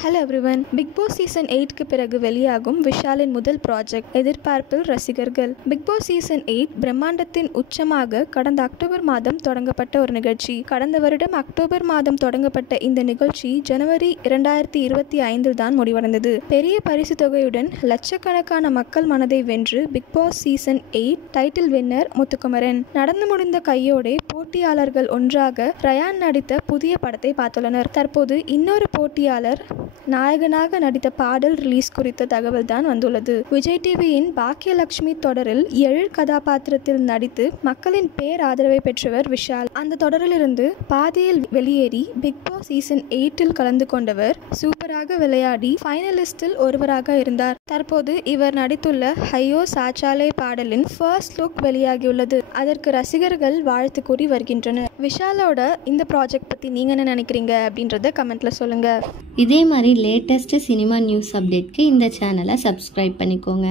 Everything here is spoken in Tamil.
Hello everyone. Big pass season 8க்கு பிறகு வெளியாகும் விஷாலின் முதல் ப்ராஜெக்ட் எதிர்பார்ப்பில் ரசிகர்கள். பிக் பாஸ் சீசன் 8 பிரம்மாண்டத்தின் உச்சமாக கடந்த அக்டோபர் மாதம் தொடங்கப்பட்ட ஒரு நிகழ்ச்சி. கடந்த வருடம் அக்டோபர் மாதம் தொடங்கப்பட்ட இந்த நிகழ்ச்சி ஜனவரி 2025 தான் முடிவடைந்தது. பெரிய பரிசு தொகையுடன் லட்சக்கணக்கான மக்கள் மனதை வென்று Bigg pass season 8 title winner Muthukumaran. நடந்து முடிந்த கையோடே போட்டியாளர்கள் ஒன்றாக ரயான் நடித்த புதிய படத்தை பார்த்துள்ளனர். தற்போது இன்னொரு போட்டியாளர் நாயகனாக நடித்த பாடல் ரிலீஸ் குறித்த தகவல் தான் வந்துள்ளது. விஜய் டிவியின் பாக்கியலட்சுமி தொடரில் எழில் கதாபாத்திரத்தில் நடித்து மக்களின் பேராதரவை பெற்றவர் விஷால். அந்த தொடரிலிருந்து பாதியில் வெளியேறி பிக் பாஸ் சீசன் 8 கலந்து கொண்டவர். சூப்பராக விளையாடி ஃபைனலிஸ்டில் ஒருவராக இருந்தார். தற்போது இவர் நடித்துள்ள ஹையோ சாச்சாலே பாடலின் ஃபர்ஸ்ட் லுக் வெளியாகியுள்ளது. அதற்கு ரசிகர்கள் வாழ்த்து கூறி வருகின்றனர். விஷாலோட இந்த ப்ராஜெக்ட் பத்தி நீங்க என்ன நினைக்கிறீங்க அப்படின்றத கமெண்ட்ல சொல்லுங்க. இதே மாதிரி லேட்டஸ்ட் சினிமா நியூஸ் அப்டேட்க்கு இந்த சேனலை சப்ஸ்கிரைப் பண்ணிக்கோங்க.